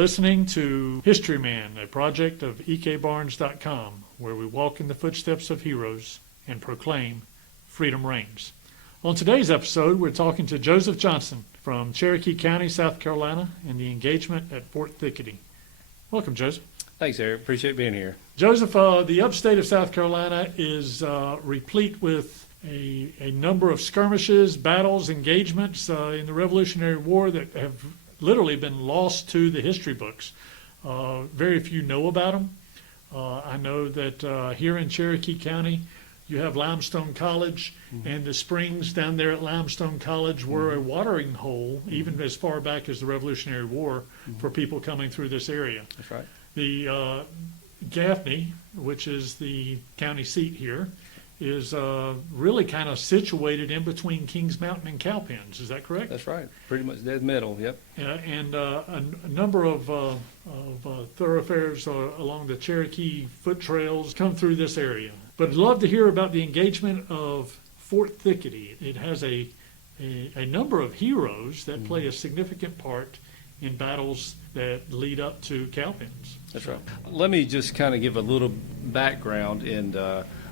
listening to Historyman, a project of ekbarnes.com, where we walk in the footsteps of heroes and proclaim freedom reigns. On today's episode, we're talking to Joseph Johnson from Cherokee County, South Carolina, and the engagement at Fort Thicketty. Welcome, Joseph. Thanks, Eric. Appreciate being here. Joseph, the upstate of South Carolina is replete with a number of skirmishes, battles, engagements in the Revolutionary War that have literally been lost to the history books. Very few know about them. I know that here in Cherokee County, you have Limestone College, and the springs down there at Limestone College were a watering hole, even as far back as the Revolutionary War, for people coming through this area. That's right. The Gaffney, which is the county seat here, is really kind of situated in between Kings Mountain and Cowpens. Is that correct? That's right. Pretty much dead middle, yep. And a number of thoroughfares along the Cherokee foot trails come through this area. But I'd love to hear about the engagement of Fort Thicketty. It has a number of heroes that play a significant part in battles that lead up to Cowpens. That's right. Let me just kind of give a little background in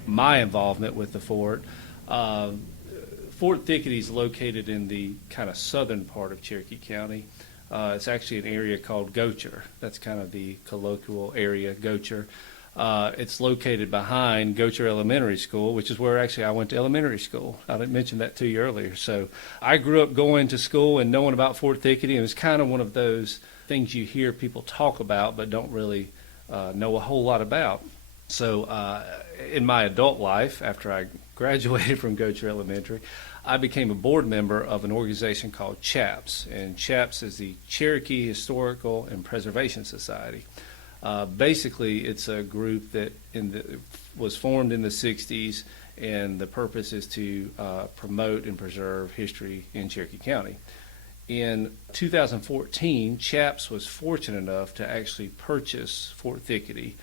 my involvement with the fort. Fort Thicketty is located in the kind of southern part of Cherokee County. It's actually an area called Gocher. That's kind of the colloquial area, Gocher. It's located behind Gocher Elementary School, which is where actually I went to elementary school. I didn't mention that to you earlier. So I grew up going to school and knowing about Fort Thicketty. It was kind of one of those things you hear people talk about but don't really know a whole lot about. So in my adult life, after I graduated from Gocher Elementary, I became a board member of an organization called CHAPS. And CHAPS is the Cherokee Historical and Preservation Society. Basically, it's a group that was formed in the 60s, and the purpose is to promote and preserve history in Cherokee County. In 2014, CHAPS was fortunate enough to actually purchase Fort Thicketty.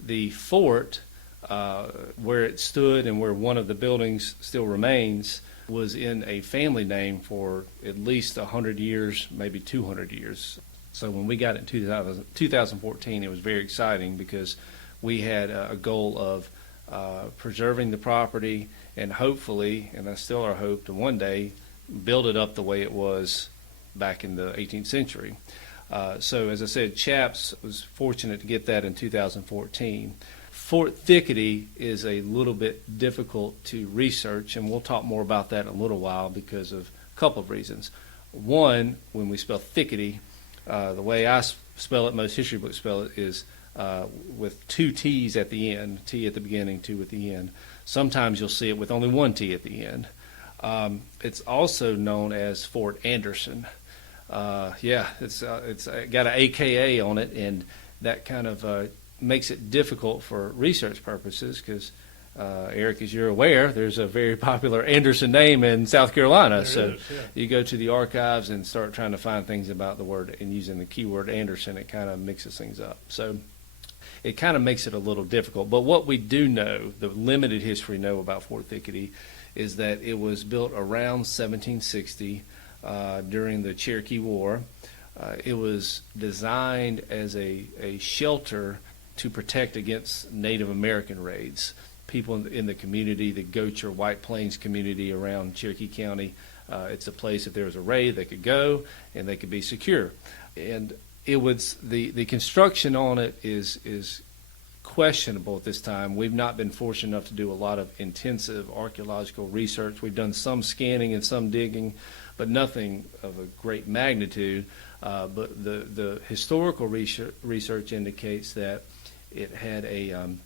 The fort, where it stood and where one of the buildings still remains, was in a family name for at least 100 years, maybe 200 years. So when we got it in 2014, it was very exciting because we had a goal of preserving the property and hopefully, and that's still our hope, to one day build it up the way it was back in the 18th century. So as I said, CHAPS was fortunate to get that in 2014. Fort Thicketty is a little bit difficult to research, and we'll talk more about that in a little while because of a couple of reasons. One, when we spell Thicketty, the way I spell it, most history books spell it, is with two T's at the end, T at the beginning, two at the end. Sometimes you'll see it with only one T at the end. It's also known as Fort Anderson. It's got an AKA on it, and that kind of makes it difficult for research purposes because, Eric, as you're aware, there's a very popular Anderson name in South Carolina. You go to the archives and start trying to find things about the word and using the keyword Anderson, it kind of mixes things up. So it kind of makes it a little difficult. But what we do know, the limited history we know about Fort Thicketty, is that it was built around 1760 during the Cherokee War. It was designed as a shelter to protect against Native American raids. People in the community, the Gocher White Plains community around Cherokee County, it's a place if there was a raid they could go and they could be secure. And it was the construction on it is questionable at this time. We've not been fortunate enough to do a lot of intensive archaeological research. We've done some scanning and some digging, but nothing of a great magnitude. But the historical research indicates that it had an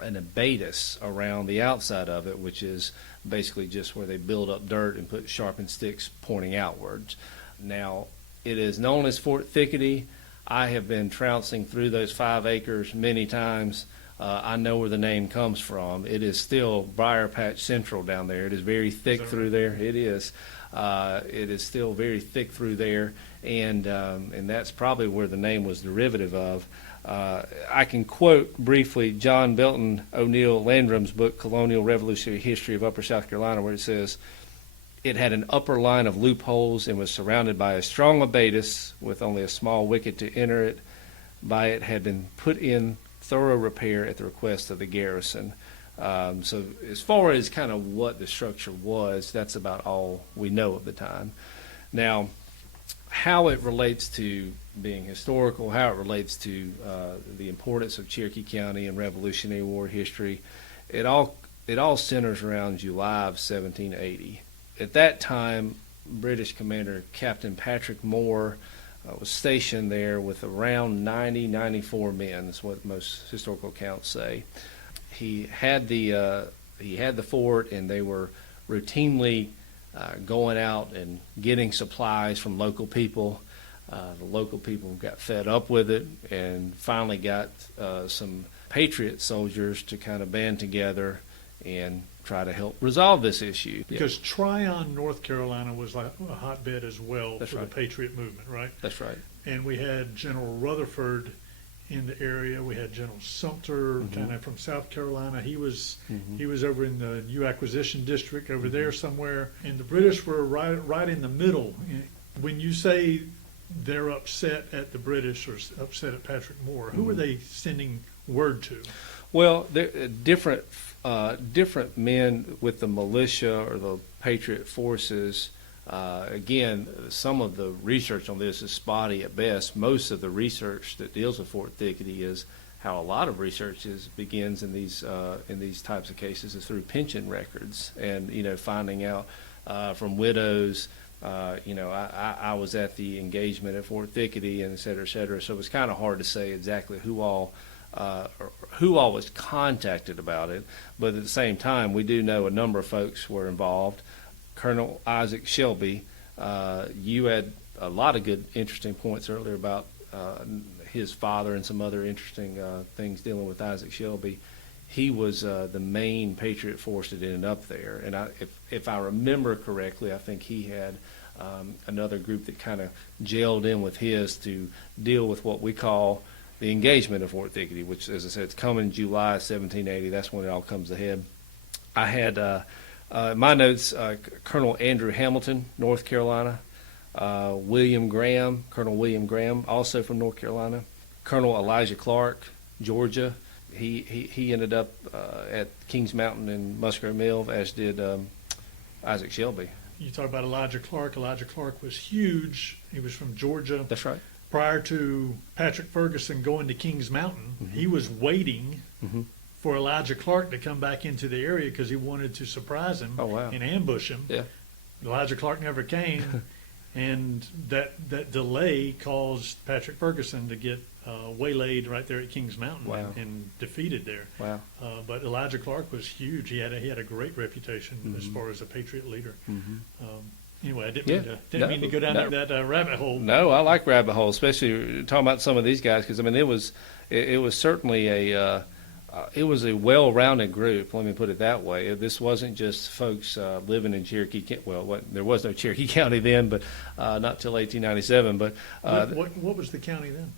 abatis around the outside of it, which is basically just where they build up dirt and put sharpened sticks pointing outwards. Now, it is known as Fort Thicketty. I have been trouncing through those 5 acres many times. I know where the name comes from. It is still Briar Patch Central down there. It is very thick through there. It is. It is still very thick through there, and that's probably where the name was derivative of. I can quote briefly John Belton O'Neill Landrum's book, Colonial Revolutionary History of Upper South Carolina, where it says, It had an upper line of loopholes and was surrounded by a strong abatis with only a small wicket to enter it. By it had been put in thorough repair at the request of the garrison. So as far as kind of what the structure was, that's about all we know of the time. Now, how it relates to being historical, how it relates to the importance of Cherokee County and Revolutionary War history, it all centers around July of 1780. At that time, British Commander Captain Patrick Moore was stationed there with around 94 men, is what most historical accounts say. He had the fort, and they were routinely going out and getting supplies from local people. The local people got fed up with it and finally got some Patriot soldiers to kind of band together and try to help resolve this issue. Because Tryon, North Carolina was like a hotbed as well for the Patriot movement, right? That's right. And we had General Rutherford in the area. We had General Sumter, kind of from South Carolina. He was over in the New Acquisition District over there somewhere. And the British were right in the middle. When you say they're upset at the British or upset at Patrick Moore, who are they sending word to? Well, different men with the militia or the Patriot forces. Again, some of the research on this is spotty at best. Most of the research that deals with Fort Thicketty is how a lot of research begins in these types of cases is through pension records and finding out from widows. I was at the engagement at Fort Thicketty and et cetera, et cetera. So it was kind of hard to say exactly who all was contacted about it. But at the same time, we do know a number of folks were involved. Colonel Isaac Shelby, you had a lot of good, interesting points earlier about his father and some other interesting things dealing with Isaac Shelby. He was the main Patriot force that ended up there. And if I remember correctly, I think he had another group that kind of gelled in with his to deal with what we call the engagement of Fort Thicketty, which, as I said, it's coming July 1780. That's when it all comes ahead. I had my notes, Colonel Andrew Hamilton, North Carolina, Colonel William Graham, also from North Carolina, Colonel Elijah Clark, Georgia. He ended up at Kings Mountain and Musgrave Mill, as did Isaac Shelby. You talk about Elijah Clark. Elijah Clark was huge. He was from Georgia. That's right. Prior to Patrick Ferguson going to Kings Mountain, he was waiting for Elijah Clark to come back into the area because he wanted to surprise him and ambush him. Yeah. Elijah Clark never came, and that delay caused Patrick Ferguson to get waylaid right there at Kings Mountain and defeated there. Wow. But Elijah Clark was huge. He had a great reputation as far as a Patriot leader. Anyway, I didn't mean to go down that rabbit hole. No, I like rabbit holes, especially talking about some of these guys, because I mean it was certainly a well-rounded group. Let me put it that way. This wasn't just folks living in Cherokee. There was no Cherokee County then, but not till 1897. But what was the county then?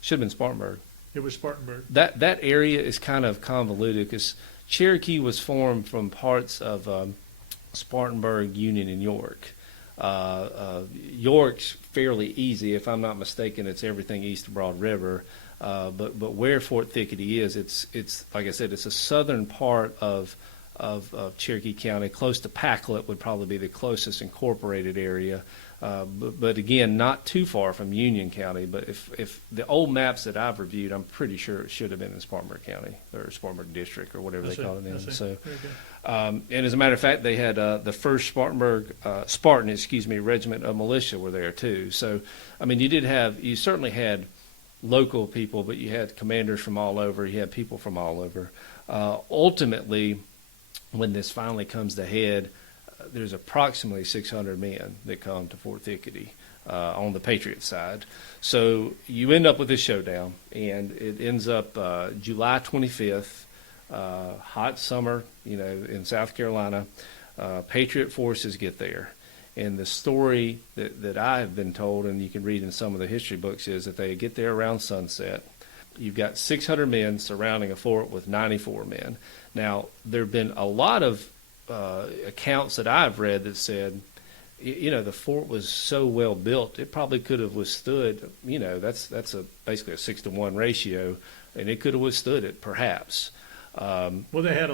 Should have been Spartanburg. It was Spartanburg. That area is kind of convoluted because Cherokee was formed from parts of Spartanburg, Union, and York. York's fairly easy, if I'm not mistaken. It's everything east of Broad River. But where Fort Thicketty is, it's like I said, it's a southern part of Cherokee County, close to Packlet would probably be the closest incorporated area. But again, not too far from Union County. But if the old maps that I've reviewed, I'm pretty sure it should have been in Spartanburg County or Spartanburg District or whatever they call it then. So, and as a matter of fact, they had the first Spartan regiment of militia were there too. So, I mean, you certainly had local people, but you had commanders from all over. You had people from all over. Ultimately, when this finally comes to head, there's approximately 600 men that come to Fort Thicketty on the Patriot side. So you end up with this showdown, and it ends up July 25th, hot summer, in South Carolina. Patriot forces get there. And the story that I have been told, and you can read in some of the history books, is that they get there around sunset. You've got 600 men surrounding a fort with 94 men. Now, there have been a lot of accounts that I've read that said, the fort was so well built, it probably could have withstood, that's basically a 6-to-1 ratio, and it could have withstood it, perhaps. Well, they had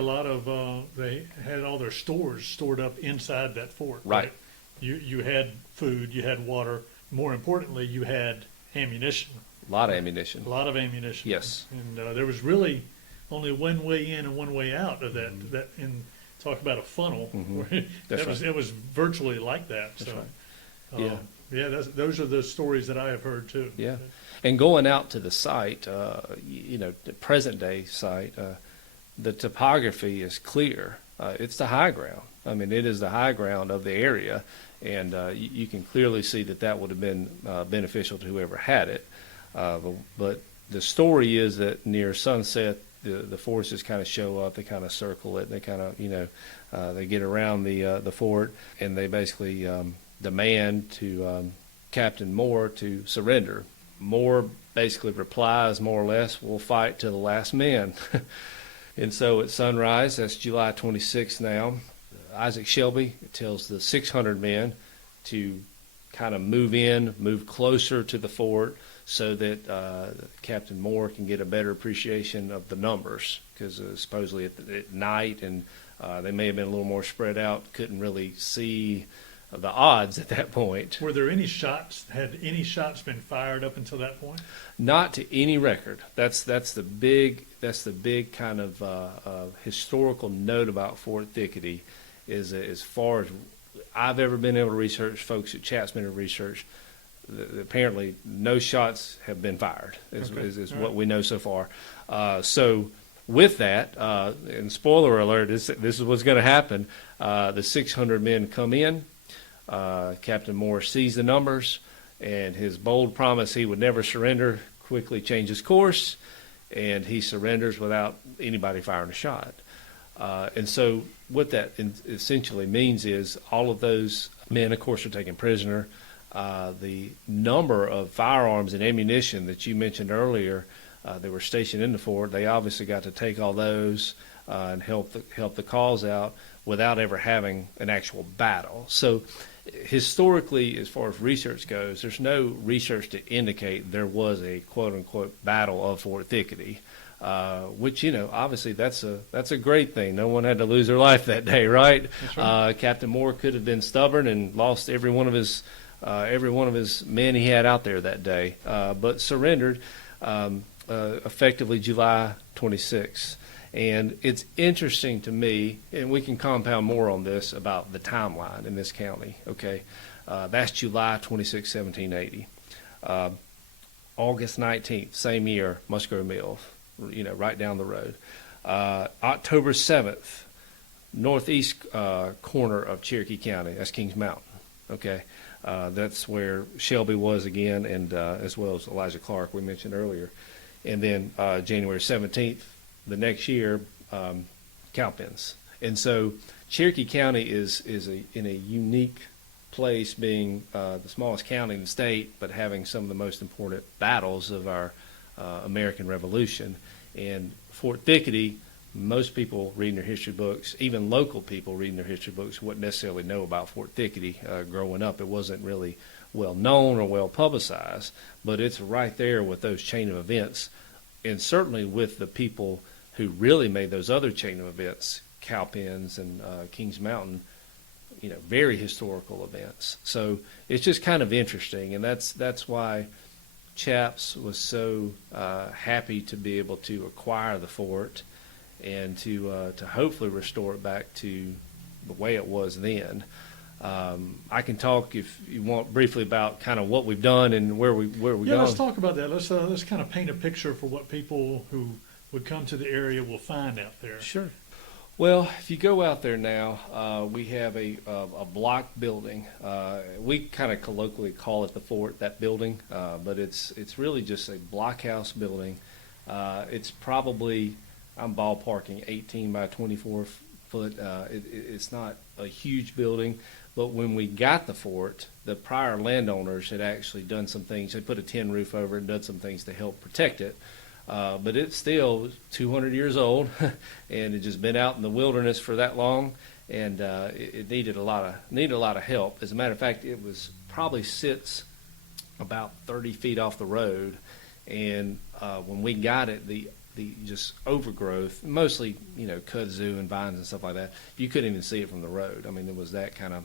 they had all their stores stored up inside that fort. Right. You had food, you had water. More importantly, you had ammunition. A lot of ammunition. A lot of ammunition. Yes. And there was really only one way in and one way out of that. Mm-hmm. Talk about a funnel. That's right. It was virtually like that. That's so, right. Yeah. Those are the stories that I have heard too. Yeah. And going out to the site, the present day site, the topography is clear. It's the high ground. I mean, it is the high ground of the area, and you can clearly see that would have been beneficial to whoever had it. But the story is that near sunset, the forces kind of show up. They kind of circle it. They kind of, they get around the fort, and they basically demand to Captain Moore to surrender. Moore basically replies, more or less, "We'll fight to the last man." And so at sunrise, that's July 26th now, Isaac Shelby tells the 600 men to kind of move closer to the fort so that Captain Moore can get a better appreciation of the numbers, because supposedly at night, and they may have been a little more spread out, couldn't really see the odds at that point. Were there any shots? Had any shots been fired up until that point? Not to any record. That's the big kind of historical note about Fort Thicketty, is as far as I've ever been able to research, folks at Chat's been able to research, apparently no shots have been fired, is All what right. we know so far. So with that, and spoiler alert, this is what's going to happen. The 600 men come in. Captain Moore sees the numbers, and his bold promise he would never surrender quickly changes course, and he surrenders without anybody firing a shot. And so what that essentially means is all of those men, of course, are taken prisoner. The number of firearms and ammunition that you mentioned earlier that were stationed in the fort, they obviously got to take all those and help the cause out without ever having an actual battle. So historically, as far as research goes, there's no research to indicate there was a quote-unquote battle of Fort Thicketty, which, obviously that's a great thing. No one had to lose their life that day, right? That's right. Captain Moore could have been stubborn and lost every one of his men he had out there that day, but surrendered effectively July 26th. And it's interesting to me, and we can compound more on this, about the timeline in this county, okay? That's July 26, 1780. August 19th, same year, Musgrove Mill, right down the road. October 7th, northeast corner of Cherokee County, that's Kings Mountain, okay? That's where Shelby was again, and as well as Elijah Clark, we mentioned earlier. And then January 17th, the next year, Cowpens. And so Cherokee County is in a unique place, being the smallest county in the state, but having some of the most important battles of our American Revolution. And Fort Thicketty, most people reading their history books, even local people reading their history books, wouldn't necessarily know about Fort Thicketty growing up. It wasn't really well known or well publicized, but it's right there with those chain of events, and certainly with the people who really made those other chain of events, Cowpens and Kings Mountain, very historical events. So it's just kind of interesting, and that's why Chaps was so happy to be able to acquire the fort and to hopefully restore it back to the way it was then. I can talk, if you want, briefly about kind of what we've done and where we're going. Let's talk about that. Let's kind of paint a picture for what people who would come to the area will find out there. Sure. Well, if you go out there now, we have a block building. We kind of colloquially call it the fort, that building, but it's really just a blockhouse building. It's probably, I'm ballparking, 18 by 24 foot. It's not a huge building, but when we got the fort, the prior landowners had actually done some things. They put a tin roof over it and done some things to help protect it. But it's still 200 years old, and it just been out in the wilderness for that long. and it needed a lot of help. As a matter of fact, it was probably sits about 30 feet off the road, and when we got it, the just overgrowth, mostly kudzu and vines and stuff like that, you couldn't even see it from the road. I mean, it was that kind of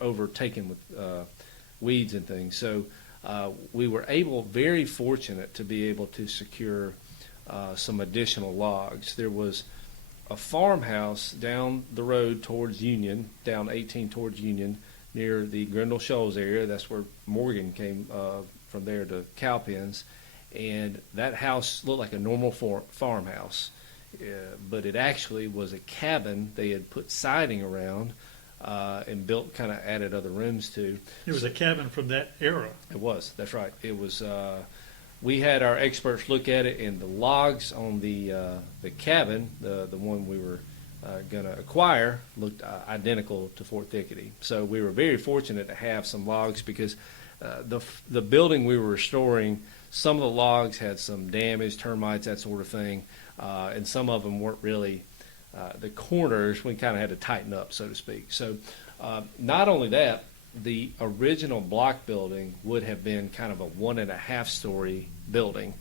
overtaken with weeds and things. So we were very fortunate to be able to secure some additional logs. There was a farmhouse down the road towards Union, down 18 towards Union, near the Grindle Shoals area. That's where Morgan came from there to Cowpens. And that house looked like a normal farmhouse, but it actually was a cabin they had put siding around and built, kind of added other rooms to. It was a cabin from that era. It was, that's right. It was. We had our experts look at it, and the logs on the cabin, the one we were going to acquire, looked identical to Fort Thicketty. So we were very fortunate to have some logs, because the building we were restoring, some of the logs had some damage, termites, that sort of thing, and some of them weren't really, the corners, we kind of had to tighten up, so to speak. So not only that, the original block building would have been kind of a 1.5-story building.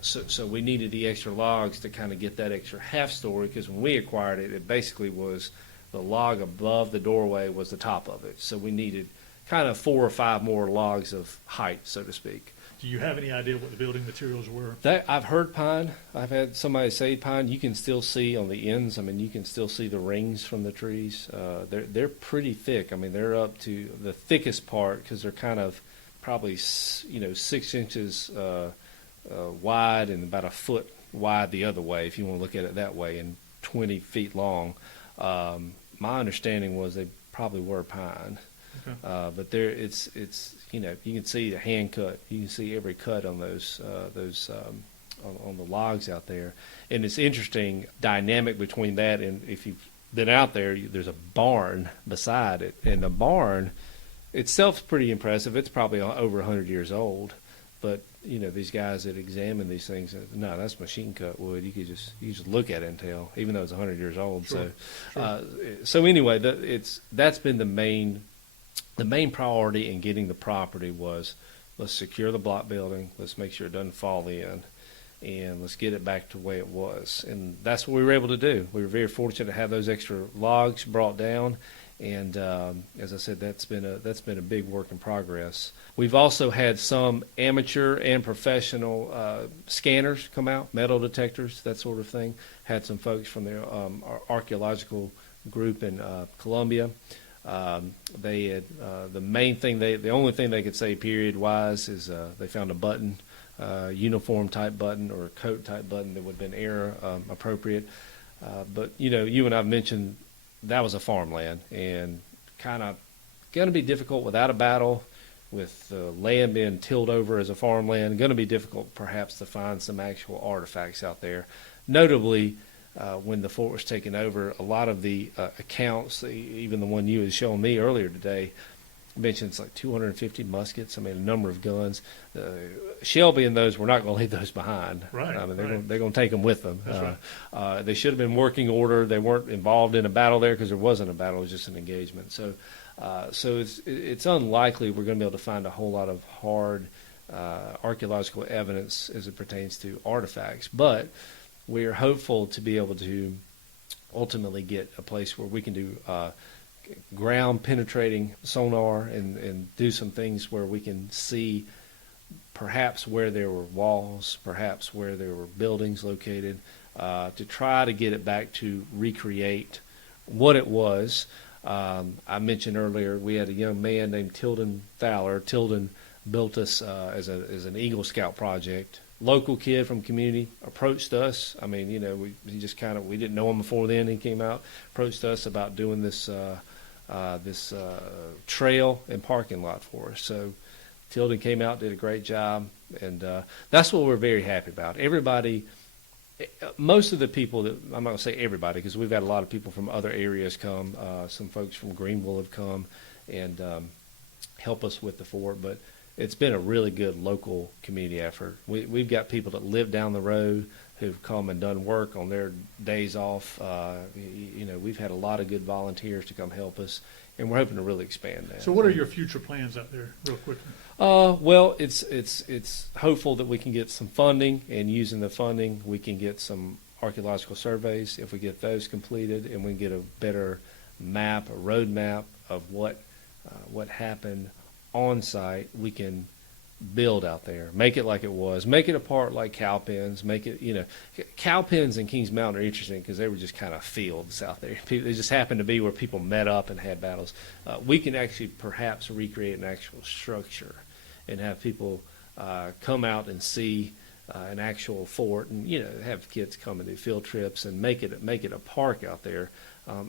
So we needed the extra logs to kind of get that extra half story, because when we acquired it, it basically was the log above the doorway was the top of it. So we needed kind of 4 or 5 more logs of height, so to speak. Do you have any idea what the building materials were? I've heard pine. I've had somebody say pine. You can still see on the ends. I mean, you can still see the rings from the trees. They're pretty thick. I mean, they're up to the thickest part, because they're kind of probably 6 inches wide and about a foot wide the other way, if you want to look at it that way, and 20 feet long. My understanding was they probably were pine. Okay. But it's you can see the hand cut. You can see every cut on those on the logs out there, and it's interesting dynamic between that, and if you've been out there, there's a barn beside it, and the barn itself is pretty impressive. It's probably over 100 years old, but these guys that examine these things, no, that's machine cut wood. You just look at it and tell, even though it's 100 years old. Sure. So anyway, that's been the main priority in getting the property was, let's secure the block building, let's make sure it doesn't fall in, and let's get it back to the way it was. And that's what we were able to do. We were very fortunate to have those extra logs brought down, and as I said, that's been a big work in progress. We've also had some amateur and professional scanners come out, metal detectors, that sort of thing. Had some folks from the archaeological group in Columbia. They had the only thing they could say period wise is they found a button, uniform type button or coat type button that would have been era appropriate. But you and I've mentioned that was a farmland, and kind of going to be difficult without a battle, with the land being tilled over as a farmland. Going to be difficult perhaps to find some actual artifacts out there. Notably, when the fort was taken over, a lot of the accounts, even the one you had shown me earlier today, mentions like 250 muskets. I mean, a number of guns. Shelby and those, we're not going to leave those behind. Right. I mean, they're going to take them with them. That's right. They should have been working order. They weren't involved in a battle there, because there wasn't a battle. It was just an engagement. So it's unlikely we're going to be able to find a whole lot of hard archaeological evidence as it pertains to artifacts. But we are hopeful to be able to ultimately get a place where we can do ground penetrating sonar and do some things where we can see perhaps where there were walls, perhaps where there were buildings located, to try to get it back to recreate what it was. I mentioned earlier we had a young man named Tilden Fowler. Tilden built us as an Eagle Scout project. Local kid from community approached us. I mean, we just we didn't know him before then. He came out, approached us about doing this trail and parking lot for us. So Tilden came out, did a great job, and that's what we're very happy about. Everybody, most of the people that, I'm not going to say everybody, because we've had a lot of people from other areas come. Some folks from Greenville have come and help us with the fort, but it's been a really good local community effort. We've got people that live down the road who've come and done work on their days off. We've had a lot of good volunteers to come help us, and we're hoping to really expand that. So what are your future plans out there, real quickly? Well, it's hopeful that we can get some funding, and using the funding, we can get some archaeological surveys. If we get those completed, and we can get a better map, a road map of what happened on site, we can build out there, make it like it was, make it a part like cow pens, make it, cow pens in Kings Mountain are interesting because they were just kind of fields out there. They just happened to be where people met up and had battles. We can actually perhaps recreate an actual structure and have people come out and see an actual fort, and have kids come and do field trips and make it a park out there.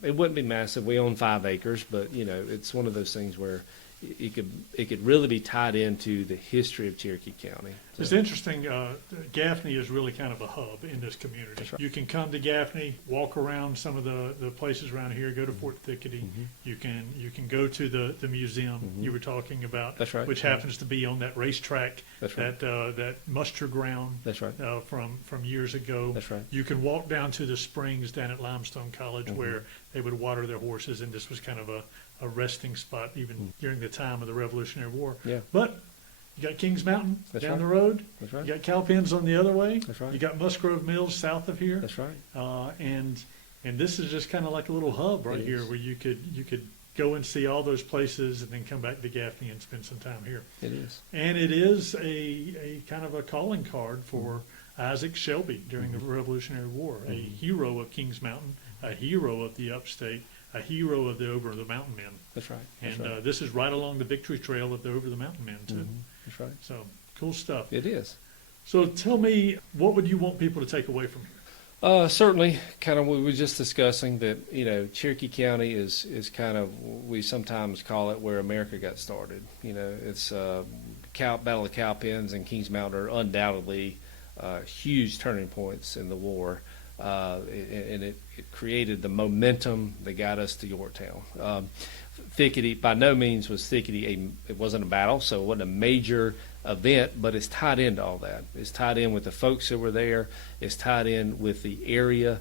It wouldn't be massive. We own 5 acres, but it's one of those things where it could really be tied into the history of Cherokee County. So. It's interesting. Gaffney is really kind of a hub in this community. That's right. You can come to Gaffney, walk around some of the places around here, go to Fort Thicketty. Mm-hmm. You can go to the museum you were talking about. That's right. Which happens to be on that racetrack. That's right. That muster ground. That's right. From years ago. That's right. You can walk down to the springs down at Limestone College where they would water their horses, and this was kind of a resting spot even during the time of the Revolutionary War. Yeah. But you got Kings Mountain That's down right. the road. That's right. You got Cowpens on the other way. That's right. You got Musgrove Mills south of here. That's right. And this is just kind of like a little hub right It here is. where you could go and see all those places and then come back to Gaffney and spend some time here. It is. And it is a kind of a calling card for Isaac Shelby during the Revolutionary War, a hero of Kings Mountain, a hero of the upstate, a hero of the Over the Mountain Men. That's right. And That's right. this is right along the victory trail of the Over the Mountain Men, too. That's right. So, cool stuff. It is. So tell me, what would you want people to take away from here? Certainly, kind of what we were just discussing, that Cherokee County is kind of, we sometimes call it where America got started. It's Battle of Cowpens and Kings Mountain are undoubtedly huge turning points in the war, and it created the momentum that got us to Yorktown. Thicketty, by no means was Thicketty it wasn't a battle, so it wasn't a major event, but it's tied into all that. It's tied in with the folks that were there. It's tied in with the area.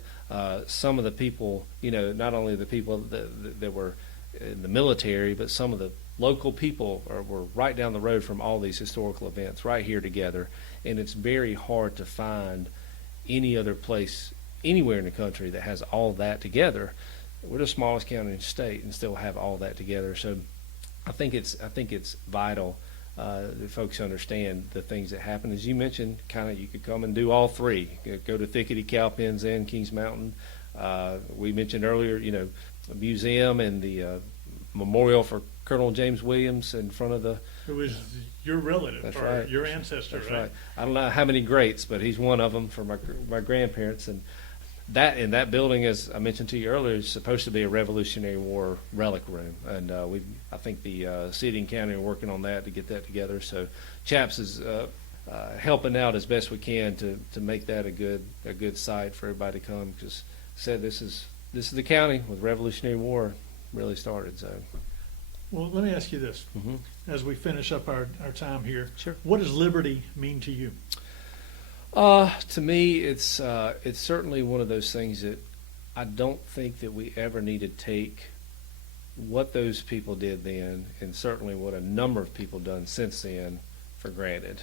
Some of the people, not only the people that were in the military, but some of the local people were right down the road from all these historical events, right here together. And it's very hard to find any other place anywhere in the country that has all that together. We're the smallest county in the state and still have all that together. So I think it's vital that folks understand the things that happen. As you mentioned, kind of you could come and do all three. You could go to Thicketty, Cowpens, and Kings Mountain. We mentioned earlier, the museum and the memorial for Colonel James Williams in front of the. Who is your relative, That's or right. your ancestor, That's right? I don't know how many greats, but he's one of them for my grandparents. And that building, as I mentioned to you earlier, is supposed to be a Revolutionary War relic room. And I think the city and county are working on that to get that together. So Chaps is helping out as best we can to make that a good site for everybody to come. Because said this is the county where the Revolutionary War really started. So. Well, let me ask you this. As we finish up our time here, Sure. What does liberty mean to you? To me, it's certainly one of those things that I don't think that we ever need to take what those people did then, and certainly what a number of people done since then, for granted.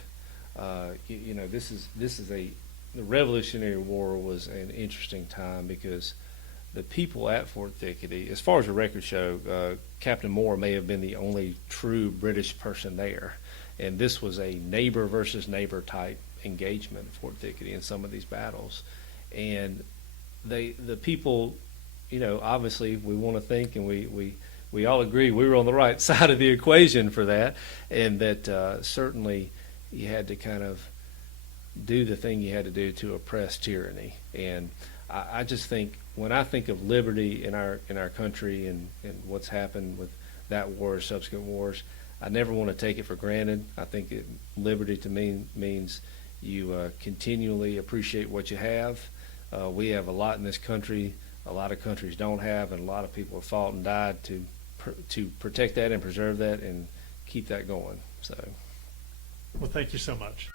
The Revolutionary War was an interesting time because the people at Fort Thicketty, as far as the records show, Captain Moore may have been the only true British person there, and this was a neighbor versus neighbor type engagement at Fort Thicketty in some of these battles. And the people, obviously we want to think, and we all agree we were on the right side of the equation for that, and that certainly you had to kind of do the thing you had to do to oppress tyranny. And I just think, when I think of liberty in our country and what's happened with that war or subsequent wars, I never want to take it for granted. I think liberty to me means you continually appreciate what you have. We have a lot in this country a lot of countries don't have, and a lot of people have fought and died to protect that and preserve that and keep that going. So, Well, thank you so much.